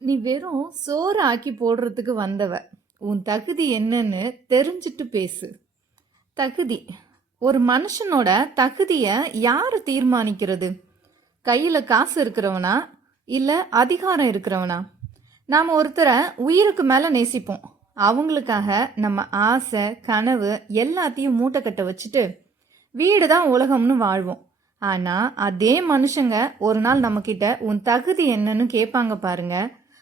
நீ வெறும் சோறு ஆக்கி போடுறதுக்கு வந்தவ. உன் தகுதி என்னன்னு தெரிஞ்சிட்டு பேசு. தகுதி. ஒரு மனுஷனோட தகுதிய யாரு தீர்மானிக்கிறது? கையில காசு இருக்கிறவனா இல்ல அதிகாரம் இருக்கிறவனா? நாம ஒருத்தரை உயிருக்கு மேல நேசிப்போம். அவங்களுக்காக நம்ம ஆசை கனவு எல்லாத்தையும் மூட்டை கட்ட வச்சுட்டு வீடு தான் உலகம்னு வாழ்வோம். ஆனா அதே மனுஷங்க ஒரு நாள் நம்ம கிட்ட உன் தகுதி என்னன்னு கேட்பாங்க பாருங்க.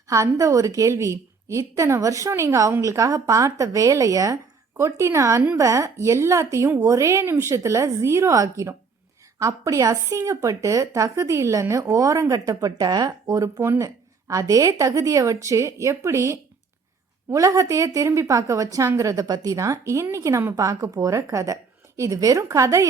அந்த ஒரு கேள்வி இத்தனை வருஷம் நீங்க அவங்களுக்காக பார்த்த வேலைய கொட்டின அன்பை எல்லாத்தையும் ஒரே நிமிஷத்துல ஜீரோ ஆக்கிடும். அப்படி அசிங்கப்பட்டு தகுதி இல்லைன்னு ஓரங்கட்டப்பட்ட ஒரு பொண்ணு அதே தகுதியை வச்சு எப்படி உலகத்தையே திரும்பி பார்க்க வச்சாங்கிறத பத்தி தான் இன்னைக்கு நம்ம பார்க்க போற கதை. இது வெறும் கதை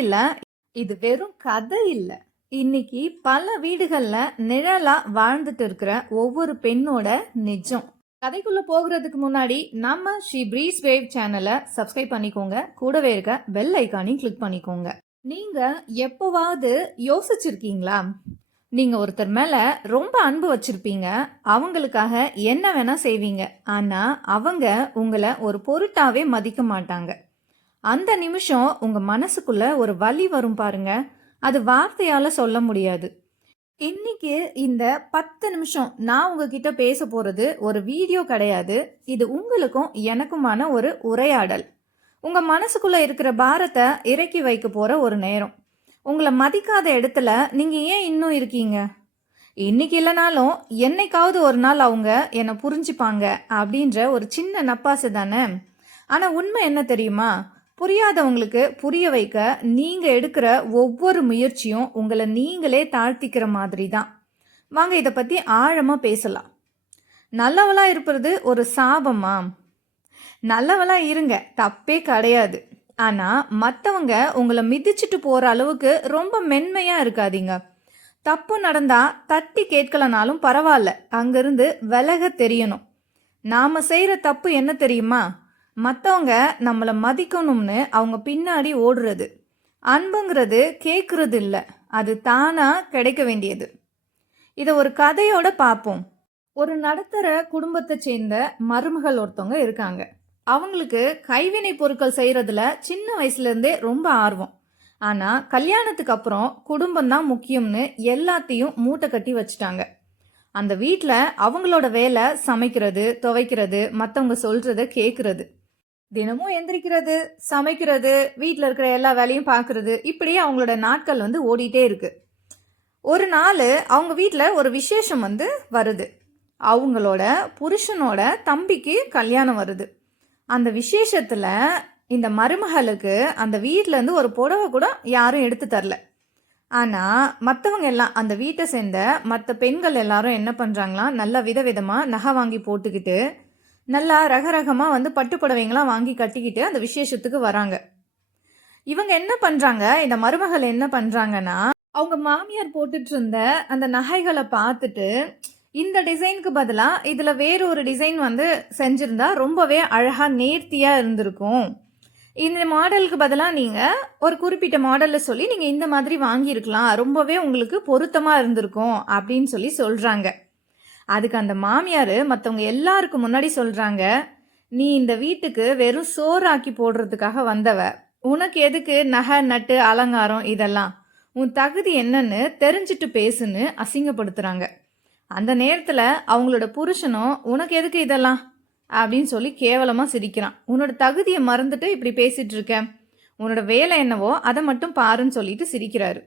இல்ல. இன்னைக்கு பல வீடுகள்ல நிழலா வாழ்ந்துட்டு இருக்கிற ஒவ்வொரு பெண்ணோட நிஜம். கதைக்குள்ள போகிறதுக்கு முன்னாடி நம்ம ஸ்ரீ பிரீஸ் வேவ் சேனலை சப்ஸ்கிரைப் பண்ணிக்கோங்க. கூடவே இருக்க பெல் ஐக்கானையும் கிளிக் பண்ணிக்கோங்க. நீங்க எப்பவாவது யோசிச்சிருக்கீங்களா? நீங்க ஒருத்தர் மேல ரொம்ப அன்பு வச்சிருப்பீங்க. அவங்களுக்காக என்ன வேணா செய்வீங்க. ஆனா அவங்க உங்களை ஒரு பொருட்டாவே மதிக்க மாட்டாங்க. அந்த நிமிஷம் உங்க மனசுக்குள்ள ஒரு வலி வரும் பாருங்க. அது வார்த்தையால சொல்ல முடியாது. இன்னைக்கு இந்த 10 நிமிஷம் நான் உங்ககிட்ட பேச போறது ஒரு வீடியோ கிடையாது. இது உங்களுக்கும் எனக்குமான ஒரு உரையாடல். உங்க மனசுக்குள்ள இருக்கிற பாரத்தை இறக்கி வைக்க போற ஒரு நேரம். உங்களை மதிக்காத இடத்துல நீங்க ஏன் இன்னும் இருக்கீங்க? இன்னைக்கு இல்லைனாலும் என்னைக்காவது ஒரு நாள் அவங்க என்னை புரிஞ்சுப்பாங்க அப்படின்ற ஒரு சின்ன நப்பாசை தானே. ஆனா உண்மை என்ன தெரியுமா? புரியாதவங்களுக்கு புரிய வைக்க நீங்க எடுக்கிற ஒவ்வொரு முயற்சியும் உங்களை நீங்களே தாழ்த்திக்கிற மாதிரி தான். வாங்க இதை பத்தி ஆழமா பேசலாம். நல்லவளா இருப்பது ஒரு சாபமா? நல்லவளா இருங்க, தப்பே கிடையாது. ஆனா மற்றவங்க உங்களை மிதிச்சுட்டு போற அளவுக்கு ரொம்ப மென்மையா இருக்காதீங்க. தப்பு நடந்தா தட்டி கேட்கலனாலும் பரவாயில்ல, அங்கிருந்து விலக தெரியணும். நாம செய்யற தப்பு என்ன தெரியுமா? மற்றவங்க நம்மளை மதிக்கணும்னு அவங்க பின்னாடி ஓடுறது. அன்புங்கிறது கேட்கறது இல்லை, அது தானா கிடைக்க வேண்டியது. இதை ஒரு கதையோட பார்ப்போம். ஒரு நடுத்தர குடும்பத்தை சேர்ந்த மருமகள் ஒருத்தவங்க இருக்காங்க. அவங்களுக்கு கைவினை பொருட்கள் செய்யறதுல சின்ன வயசுல இருந்தே ரொம்ப ஆர்வம். ஆனா கல்யாணத்துக்கு அப்புறம் குடும்பம் தான் முக்கியம்னு எல்லாத்தையும் மூட்டை கட்டி வச்சுட்டாங்க. அந்த வீட்டில் அவங்களோட வேலை சமைக்கிறது, துவைக்கிறது, மற்றவங்க சொல்றத கேட்கறது. தினமும் எந்திரிக்கிறது, சமைக்கிறது, வீட்டில் இருக்கிற எல்லா வேலையும் பார்க்கறது, இப்படியே அவங்களோட நாட்கள் ஓடிட்டே இருக்கு. ஒரு நாள் அவங்க வீட்டில் ஒரு விசேஷம் வருது. அவங்களோட புருஷனோட தம்பிக்கு கல்யாணம் வருது. அந்த விசேஷத்தில் இந்த மருமகளுக்கு அந்த வீட்டிலேருந்து ஒரு புடவை கூட யாரும் எடுத்து தரல. ஆனால் மற்றவங்க எல்லாம், அந்த வீட்டை சேர்ந்த மற்ற பெண்கள் எல்லாரும் என்ன பண்ணுறாங்களாம், நல்லா விதவிதமாக நகை வாங்கி போட்டுக்கிட்டு நல்லா ரகரகமாக பட்டு புடவைங்களாம் வாங்கி கட்டிக்கிட்டு அந்த விசேஷத்துக்கு வராங்க. இவங்க என்ன பண்ணுறாங்க, இந்த மருமகள் என்ன பண்ணுறாங்கன்னா, அவங்க மாமியார் போட்டுட்டு இருந்த அந்த நகைகளை பார்த்துட்டு இந்த டிசைனுக்கு பதிலாக இதில் வேறு ஒரு டிசைன் செஞ்சுருந்தா ரொம்பவே அழகாக நேர்த்தியாக இருந்திருக்கும். இந்த மாடலுக்கு பதிலாக நீங்கள் ஒரு குறிப்பிட்ட மாடலில் சொல்லி நீங்கள் இந்த மாதிரி வாங்கியிருக்கலாம், ரொம்பவே உங்களுக்கு பொருத்தமாக இருந்திருக்கும் அப்படின்னு சொல்கிறாங்க. அதுக்கு அந்த மாமியார் மற்றவங்க எல்லாருக்கும் முன்னாடி சொல்கிறாங்க, நீ இந்த வீட்டுக்கு வெறும் சோறாக்கி போடுறதுக்காக வந்தவ. உனக்கு எதுக்கு நகை நட்டு அலங்காரம் இதெல்லாம்? உன் தகுதி என்னன்னு தெரிஞ்சிட்டு பேசுன்னு அசிங்கப்படுத்துகிறாங்க. அந்த நேரத்தில் அவங்களோட புருஷனும் உனக்கு எதுக்கு இதெல்லாம் அப்படின்னு சொல்லி கேவலமாக சிரிக்கிறான். உன்னோட தகுதியை மறந்துட்டு இப்படி பேசிட்டு இருக்க, உன்னோட வேலை என்னவோ அதை மட்டும் பாருன்னு சொல்லிட்டு சிரிக்கிறாரு.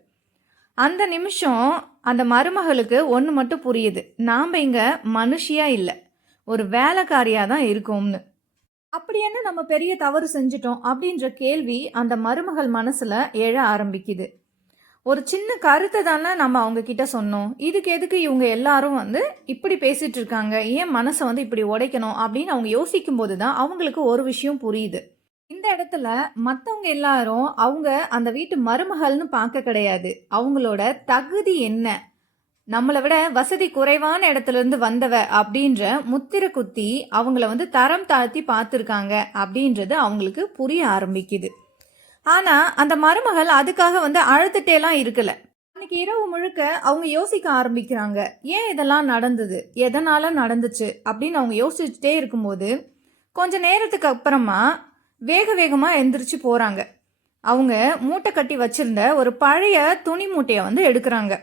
அந்த நிமிஷம் அந்த மருமகளுக்கு ஒன்று மட்டும் புரியுது, நாம் இங்கே மனுஷியா இல்லை, ஒரு வேலைக்காரியாக தான் இருக்கோம்னு. அப்படி என்ன நம்ம பெரிய தவறு செஞ்சிட்டோம் அப்படின்ற கேள்வி அந்த மருமகள் மனசில் எழ ஆரம்பிக்குது. ஒரு சின்ன கருத்தை தானே நம்ம அவங்க கிட்ட சொன்னோம், இதுக்கு எதுக்கு இவங்க எல்லாரும் இப்படி பேசிட்டு இருக்காங்க, ஏன் மனசை இப்படி உடைக்கணும் அப்படின்னு அவங்க யோசிக்கும் போது தான் அவங்களுக்கு ஒரு விஷயம் புரியுது. இந்த இடத்துல மற்றவங்க எல்லாரும் அவங்க அந்த வீட்டு மருமகள்னு பார்க்க கிடையாது, அவங்களோட தகுதி என்ன, நம்மளை விட வசதி குறைவான இடத்துல இருந்து வந்தவ அப்படின்ற முத்திரை குத்தி அவங்கள தரம் தாழ்த்தி பார்த்துருக்காங்க அப்படின்றது அவங்களுக்கு புரிய ஆரம்பிக்குது. ஆனா அந்த மருமகள் அதுக்காக அழுதுட்டேலாம் இருக்கல. அன்னைக்கு இரவு முழுக்க அவங்க யோசிக்க ஆரம்பிக்கிறாங்க. ஏன் இதெல்லாம் நடந்தது, எதனால நடந்துச்சு அப்படின்னு அவங்க யோசிச்சுட்டே இருக்கும்போது கொஞ்ச நேரத்துக்கு அப்புறமா வேக வேகமா எந்திரிச்சு போறாங்க. அவங்க மூட்டை கட்டி வச்சிருந்த ஒரு பழைய துணி மூட்டையை வந்து எடுக்கிறாங்க.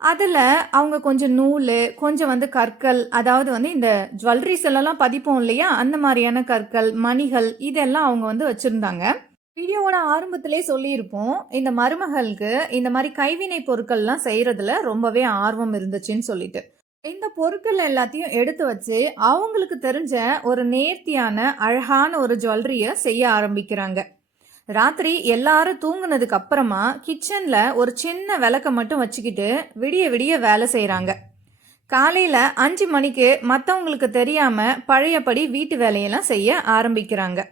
அதில் அவங்க கொஞ்சம் நூல், கொஞ்சம் வந்து கற்கள், அதாவது வந்து இந்த ஜுவல்லரிஸ் எல்லாம் பதிப்போம் இல்லையா, அந்த மாதிரியான கற்கள், மணிகள், இதெல்லாம் அவங்க வந்து வச்சுருந்தாங்க. வீடியோவோட ஆரம்பத்திலே சொல்லியிருப்போம், இந்த மருமகளுக்கு இந்த மாதிரி கைவினை பொருட்கள்லாம் செய்கிறதுல ரொம்பவே ஆர்வம் இருந்துச்சுன்னு சொல்லிட்டு. இந்த பொருட்கள் எல்லாத்தையும் எடுத்து வச்சு அவங்களுக்கு தெரிஞ்ச ஒரு நேர்த்தியான அழகான ஒரு ஜுவல்லரியை செய்ய ஆரம்பிக்கிறாங்க. ராத்திரி எல்லாரும் தூங்குனதுக்கு அப்புறமா கிச்சன்ல ஒரு சின்ன விளக்க மட்டும் வச்சுக்கிட்டு விடிய விடிய வேலை செய்கிறாங்க. காலையில் 5 மணிக்கு மற்றவங்களுக்கு தெரியாம பழையபடி வீட்டு வேலையெல்லாம் செய்ய ஆரம்பிக்கிறாங்க.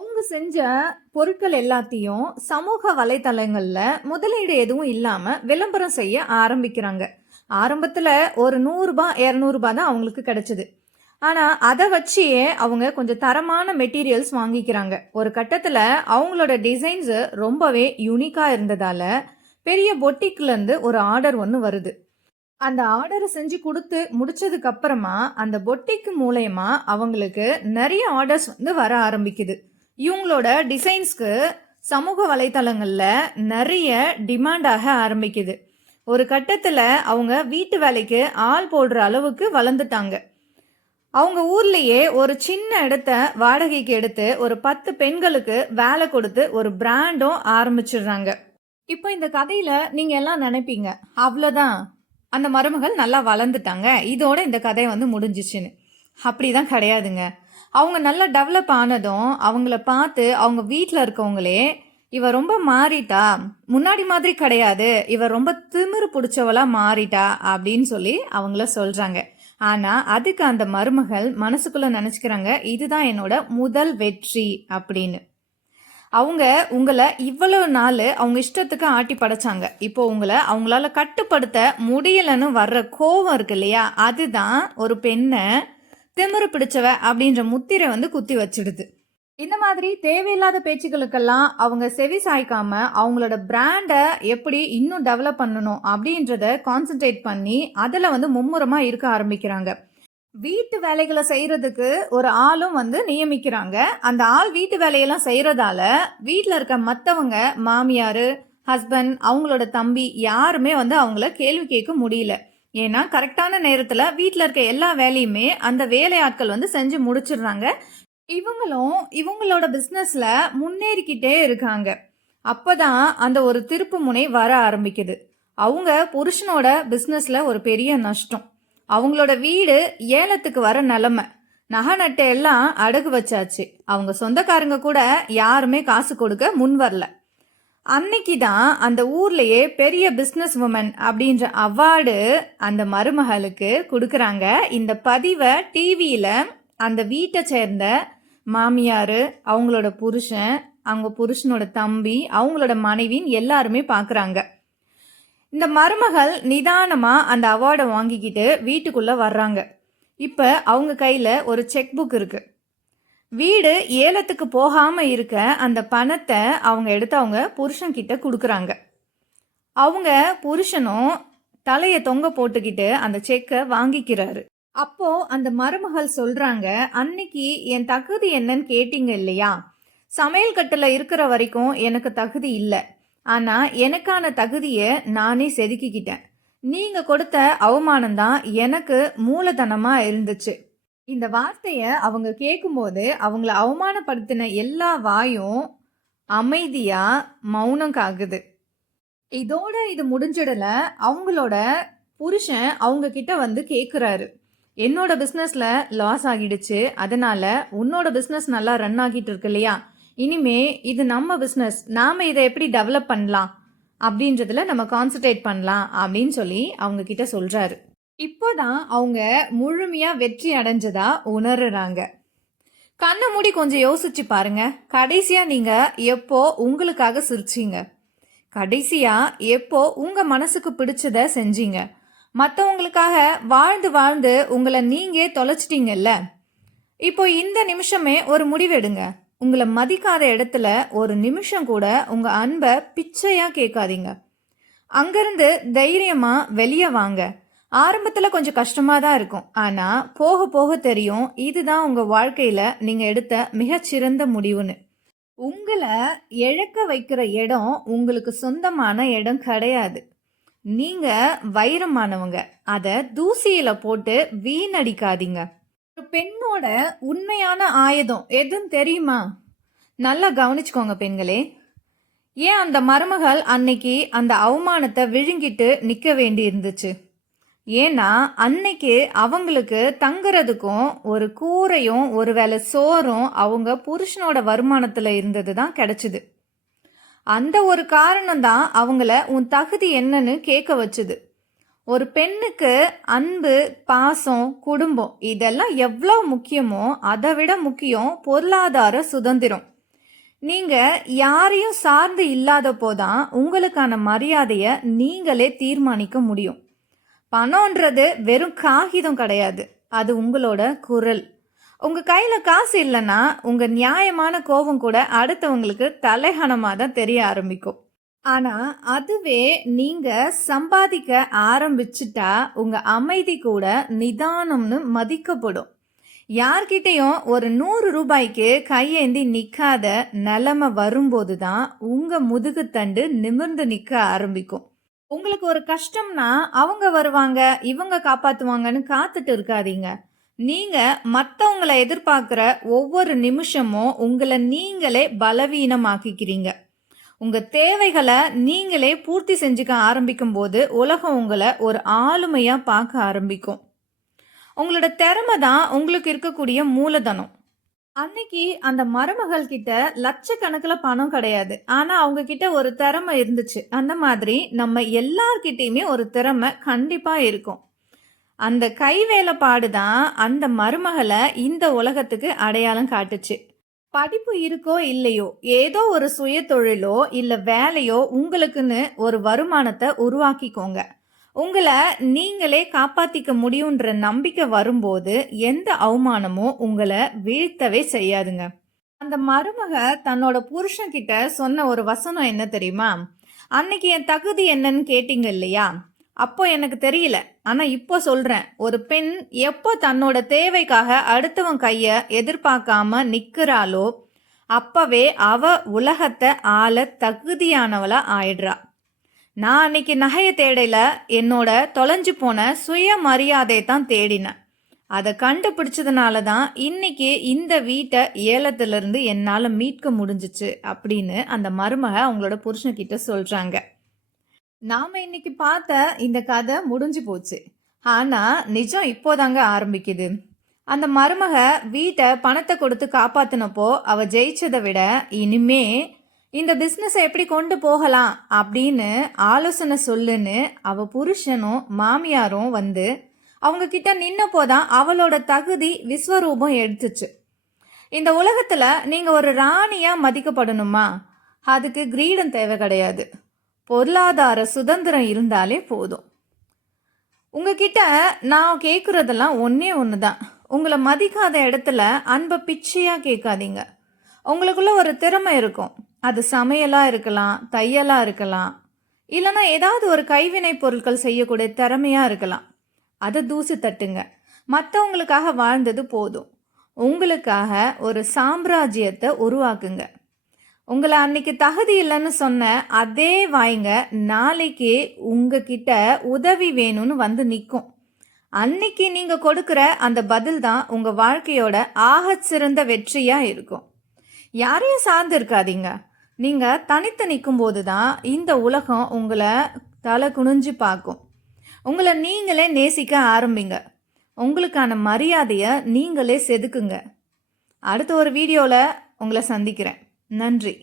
அவங்க செஞ்ச பொருட்கள் எல்லாத்தையும் சமூக வலைத்தளங்கள்ல முதலீடு எதுவும் இல்லாம விளம்பரம் செய்ய ஆரம்பிக்கிறாங்க. ஆரம்பத்தில் ஒரு 100 ரூபாய் 200 ரூபாய் தான் அவங்களுக்கு கிடைச்சது. ஆனால் அதை வச்சே அவங்க கொஞ்சம் தரமான மெட்டீரியல்ஸ் வாங்கிக்கிறாங்க. ஒரு கட்டத்தில் அவங்களோட டிசைன்ஸு ரொம்பவே யூனிக்காக இருந்ததால் பெரிய பொட்டிக்லேருந்து ஒரு ஆர்டர் ஒன்று வருது. அந்த ஆர்டரை செஞ்சு கொடுத்து முடிச்சதுக்கு அப்புறமா அந்த பொட்டிக்கு மூலயமா அவங்களுக்கு நிறைய ஆர்டர்ஸ் வந்து வர ஆரம்பிக்குது. இவங்களோட டிசைன்ஸ்க்கு சமூக வலைத்தளங்களில் நிறைய டிமாண்டாக ஆரம்பிக்குது. ஒரு கட்டத்தில் அவங்க வீட்டு வேலைக்கு ஆள் போடுற அளவுக்கு வளர்ந்துட்டாங்க. அவங்க ஊர்லேயே ஒரு சின்ன இடத்த வாடகைக்கு எடுத்து ஒரு 10 பெண்களுக்கு வேலை கொடுத்து ஒரு பிராண்டும் ஆரம்பிச்சிடுறாங்க. இப்போ இந்த கதையில் நீங்கள் எல்லாம் நினைப்பீங்க, அவ்வளோதான், அந்த மருமகள் நல்லா வளர்ந்துட்டாங்க, இதோட இந்த கதை வந்து முடிஞ்சிச்சுன்னு. அப்படி தான் கிடையாதுங்க. அவங்க நல்லா டெவலப் ஆனதும் அவங்கள பார்த்து அவங்க வீட்டில் இருக்கவங்களே, இவ ரொம்ப மாறிட்டா, முன்னாடி மாதிரி கிடையாது, இவ ரொம்ப திமிரு பிடிச்சவளா மாறிட்டா அப்படின்னு சொல்லி அவங்கள சொல்கிறாங்க. ஆனால் அதுக்கு அந்த மருமகள் மனசுக்குள்ளே நினச்சிக்கிறாங்க, இதுதான் என்னோட முதல் வெற்றி அப்படின்னு. அவங்க உங்களை இவ்வளவு நாள் அவங்க இஷ்டத்துக்கு ஆட்டி படைச்சாங்க. இப்போ உங்களை அவங்களால கட்டுப்படுத்த முடியலன்னு வர்ற கோவம் இருக்கு இல்லையா, அதுதான் ஒரு பெண்ணை திமிரு பிடிச்சவ அப்படின்ற முத்திரை வந்து குத்தி வச்சிடுது. இந்த மாதிரி தேவையில்லாத பேச்சுக்களுக்கெல்லாம் அவங்க செவி சாய்க்காம அவங்களோட பிராண்டை எப்படி இன்னும் டெவலப் பண்ணணும் அப்படின்றத கான்சென்ட்ரேட் பண்ணி அதில் வந்து மும்முரமாக இருக்க ஆரம்பிக்கிறாங்க. வீட்டு வேலைகளை செய்யறதுக்கு ஒரு ஆளும் வந்து நியமிக்கிறாங்க. அந்த ஆள் வீட்டு வேலையெல்லாம் செய்யறதால வீட்டில் இருக்க மற்றவங்க, மாமியார், ஹஸ்பண்ட், அவங்களோட தம்பி யாருமே வந்து அவங்கள கேள்வி கேட்க முடியல. ஏன்னா கரெக்டான நேரத்தில் வீட்டில் இருக்க எல்லா வேலையுமே அந்த வேலையாட்கள் வந்து செஞ்சு முடிச்சிடுறாங்க. இவங்களும் இவங்களோட பிஸ்னஸ்ல முன்னேறிக்கிட்டே இருக்காங்க. அப்பதான் அந்த ஒரு திருப்பு முனை வர ஆரம்பிக்குது. அவங்க புருஷனோட பிஸ்னஸ்ல ஒரு பெரிய நஷ்டம். அவங்களோட வீடு ஏலத்துக்கு வர நிலைமை. நகை நட்டை எல்லாம் அடகு வச்சாச்சு. அவங்க சொந்தக்காரங்க கூட யாருமே காசு கொடுக்க முன் வரல. அன்னைக்கு தான் அந்த ஊர்லயே பெரிய பிஸ்னஸ் உமன் அப்படின்ற அவார்டு அந்த மருமகளுக்கு கொடுக்குறாங்க. இந்த பதிவை டிவியில அந்த வீட்டை சேர்ந்த மாமியார், அவங்களோட புருஷன், அவங்க புருஷனோட தம்பி, அவங்களோட மனைவின்னு எல்லாருமே பார்க்குறாங்க. இந்த மருமகள் நிதானமாக அந்த அவார்டை வாங்கிக்கிட்டு வீட்டுக்குள்ளே வர்றாங்க. இப்போ அவங்க கையில் ஒரு செக் புக் இருக்குது. வீடு ஏலத்துக்கு போகாமல் இருக்க அந்த பணத்தை அவங்க எடுத்து அவங்க புருஷன்கிட்ட கொடுக்குறாங்க. அவங்க புருஷனும் தலையை தொங்க போட்டுக்கிட்டு அந்த செக்கை வாங்கிக்கிறாரு. அப்போ அந்த மருமகள் சொல்றாங்க, அன்னைக்கு என் தகுதி என்னன்னு கேட்டீங்க இல்லையா, சமையல் கட்டில் இருக்கிற வரைக்கும் எனக்கு தகுதி இல்லை, ஆனா எனக்கான தகுதியை நானே செதுக்கிக்கிட்டேன். நீங்க கொடுத்த அவமானம்தான் எனக்கு மூலதனமா இருந்துச்சு. இந்த வார்த்தையை அவங்க கேட்கும்போது அவங்கள அவமானப்படுத்தின எல்லா வாயும் அமைதியா மௌனம் காக்குது. இதோட இது முடிஞ்சிடல. அவங்களோட புருஷன் அவங்க கிட்ட வந்து கேட்குறாரு, என்னோட பிஸ்னஸில் லாஸ் ஆகிடுச்சு, அதனால உன்னோட பிஸ்னஸ் நல்லா ரன் ஆகிட்டு இருக்கு இல்லையா, இனிமே இது நம்ம பிஸ்னஸ், நாம் இதை எப்படி டெவலப் பண்ணலாம் அப்படின்றதுல நம்ம கான்சன்ட்ரேட் பண்ணலாம் அப்படின்னு சொல்லி அவங்க கிட்ட சொல்கிறாரு. இப்போதான் அவங்க முழுமையாக வெற்றி அடைஞ்சதா உணர்றாங்க. கண்ணை மூடி கொஞ்சம் யோசிச்சு பாருங்க. கடைசியாக நீங்கள் எப்போ உங்களுக்காக சிரிச்சிங்க? கடைசியாக எப்போ உங்கள் மனசுக்கு பிடிச்சதை செஞ்சீங்க? மற்றவங்களுக்காக வாழ்ந்து வாழ்ந்து உங்களை நீங்கள் தொலைச்சிட்டீங்கல்ல. இப்போ இந்த நிமிஷமே ஒரு முடிவெடுங்க. உங்களை மதிக்காத இடத்துல ஒரு நிமிஷம் கூட உங்கள் அன்பை பிச்சையாக கேட்காதீங்க. அங்கிருந்து தைரியமா வெளியே வாங்க. ஆரம்பத்தில் கொஞ்சம் கஷ்டமாக தான் இருக்கும், ஆனால் போக போக தெரியும் இதுதான் உங்கள் வாழ்க்கையில் நீங்கள் எடுத்த மிகச்சிறந்த முடிவுன்னு. உங்களை இழக்க வைக்கிற இடம் உங்களுக்கு சொந்தமான இடம் கிடையாது. நீங்கள் வைரமானவங்க, அதை தூசியில் போட்டு வீணடிக்காதீங்க. ஒரு பெண்ணோட உண்மையான ஆயுதம் எதுன்னு தெரியுமா? நல்லா கவனிச்சுக்கோங்க பெண்களே. ஏன் அந்த மருமகள் அன்னைக்கு அந்த அவமானத்தை விழுங்கிட்டு நிற்க வேண்டி இருந்துச்சு? ஏன்னா அன்னைக்கு அவங்களுக்கு தங்குறதுக்கும் ஒரு கூரையும் ஒரு வேளை சோறும் அவங்க புருஷனோட வருமானத்தில் இருந்தது தான் கிடைச்சிது. அந்த ஒரு காரணம் தான் அவங்கள உன் தகுதி என்னன்னு கேட்க வச்சுது. ஒரு பெண்ணுக்கு அன்பு, பாசம், குடும்பம் இதெல்லாம் எவ்வளோ முக்கியமோ அதை விட முக்கியம் பொருளாதார சுதந்திரம். நீங்கள் யாரையும் சார்ந்து இல்லாத போதான் உங்களுக்கான மரியாதையை நீங்களே தீர்மானிக்க முடியும். பணம்ன்றது வெறும் காகிதம் கிடையாது, அது உங்களோட குரல். உங்கள் கையில் காசு இல்லைன்னா உங்கள் நியாயமான கோபம் கூட அடுத்தவங்களுக்கு தலைகணமாக தான் தெரிய ஆரம்பிக்கும். ஆனால் அதுவே நீங்கள் சம்பாதிக்க ஆரம்பிச்சிட்டா உங்கள் அமைதி கூட நிதானம்னு மதிக்கப்படும். யார்கிட்டையும் ஒரு 100 ரூபாய்க்கு கையேந்தி நிற்காத நிலைமை வரும்போது தான் உங்கள் முதுகுத்தண்டு நிமிர்ந்து நிற்க ஆரம்பிக்கும். உங்களுக்கு ஒரு கஷ்டம்னா அவங்க வருவாங்க, இவங்க காப்பாற்றுவாங்கன்னு காத்துட்டு இருக்காதீங்க. நீங்கள் மற்றவங்களை எதிர்பார்க்குற ஒவ்வொரு நிமிஷமும் உங்களை நீங்களே பலவீனமாக்கிக்கிறீங்க. உங்கள் தேவைகளை நீங்களே பூர்த்தி செஞ்சுக்க ஆரம்பிக்கும் போது உலகம் உங்களை ஒரு ஆளுமையாக பார்க்க ஆரம்பிக்கும். உங்களோட திறமை தான் உங்களுக்கு இருக்கக்கூடிய மூலதனம். அன்னைக்கு அந்த மருமகள் கிட்ட லட்சக்கணக்கில் பணம் கிடையாது, ஆனால் அவங்க கிட்ட ஒரு திறமை இருந்துச்சு. அந்த மாதிரி நம்ம எல்லார்கிட்டையுமே ஒரு திறமை கண்டிப்பாக இருக்கும். அந்த கை வேலைப்பாடு தான் அந்த மருமகளை இந்த உலகத்துக்கு அடையாளம் காட்டுச்சு. படிப்பு இருக்கோ இல்லையோ, ஏதோ ஒரு சுய தொழிலோ இல்லை வேலையோ உங்களுக்குன்னு ஒரு வருமானத்தை உருவாக்கிக்கோங்க. உங்களை நீங்களே காப்பாற்றிக்க முடியுன்ற நம்பிக்கை வரும்போது எந்த அவமானமும் உங்களை வீழ்த்தவே செய்யாதுங்க. அந்த மருமக தன்னோட புருஷன்கிட்ட சொன்ன ஒரு வசனம் என்ன தெரியுமா? அன்னைக்கு என் தகுதி என்னன்னு கேட்டீங்க இல்லையா? அப்போ எனக்கு தெரியல, ஆனால் இப்போ சொல்கிறேன். ஒரு பெண் எப்போ தன்னோட தேவைக்காக அடுத்தவன் கையை எதிர்பார்க்காம நிற்கிறாளோ அப்பவே அவ உலகத்தை ஆள தகுதியானவளா ஆயிடுறா. நான் அன்னைக்கு நகையை தேடையில என்னோட தொலைஞ்சு போன சுய மரியாதை தான் தேடினேன். அதை கண்டுபிடிச்சதுனால தான் இன்னைக்கு இந்த வீட்டை ஏலத்திலிருந்து என்னால் மீட்க முடிஞ்சிச்சு அப்படின்னு அந்த மருமக அவங்களோட புருஷன்கிட்ட சொல்கிறாங்க. நாம் இன்னைக்கு பார்த்த இந்த கதை முடிஞ்சு போச்சு, ஆனால் நிஜம் இப்போதாங்க ஆரம்பிக்குது. அந்த மருமக வீட்டை பணத்தை கொடுத்து காப்பாற்றினப்போ அவ ஜெயிச்சதை விட இனிமே இந்த பிஸ்னஸை எப்படி கொண்டு போகலாம் அப்படின்னு ஆலோசனை சொல்லுன்னு அவ புருஷனும் மாமியாரும் வந்து அவங்க கிட்ட நின்னப்போதான் அவளோட தகுதி விஸ்வரூபம் எடுத்துச்சு. இந்த உலகத்தில் நீங்கள் ஒரு ராணியாக மதிக்கப்படணுமா? அதுக்கு கிரீடம் தேவை கிடையாது, பொருளாதார சுதந்திரம் இருந்தாலே போதும். உங்ககிட்ட நான் கேட்குறதெல்லாம் ஒன்றே ஒன்று தான். உங்களை மதிக்காத இடத்துல அன்பை பிச்சையாக கேட்காதீங்க. உங்களுக்குள்ள ஒரு திறமை இருக்கும், அது சமையலாக இருக்கலாம், தையலாக இருக்கலாம், இல்லைனா ஏதாவது ஒரு கைவினை பொருட்கள் செய்யக்கூடிய திறமையாக இருக்கலாம். அதை தூசி தட்டுங்க. மற்றவங்களுக்காக வாழ்ந்தது போதும். உங்களுக்காக ஒரு சாம்ராஜ்யத்தை உருவாக்குங்க. உங்களை அன்னைக்கு தகுதி இல்லைன்னு சொன்ன அதே வாய்ங்க நாளைக்கு உங்ககிட்ட உதவி வேணும்னு வந்து நிற்கும். அன்னைக்கு நீங்கள் கொடுக்குற அந்த பதில் தான் உங்கள் வாழ்க்கையோட ஆகச்சிறந்த வெற்றியாக இருக்கும். யாரையும் சார்ந்து இருக்காதீங்க. நீங்கள் தனித்து நிற்கும் போது தான் இந்த உலகம் உங்களை தலை குனிஞ்சு பார்க்கும். உங்களை நீங்களே நேசிக்க ஆரம்பிங்க. உங்களுக்கான மரியாதையை நீங்களே செதுக்குங்க. அடுத்த ஒரு வீடியோவில் உங்களை சந்திக்கிறேன். நன்றி.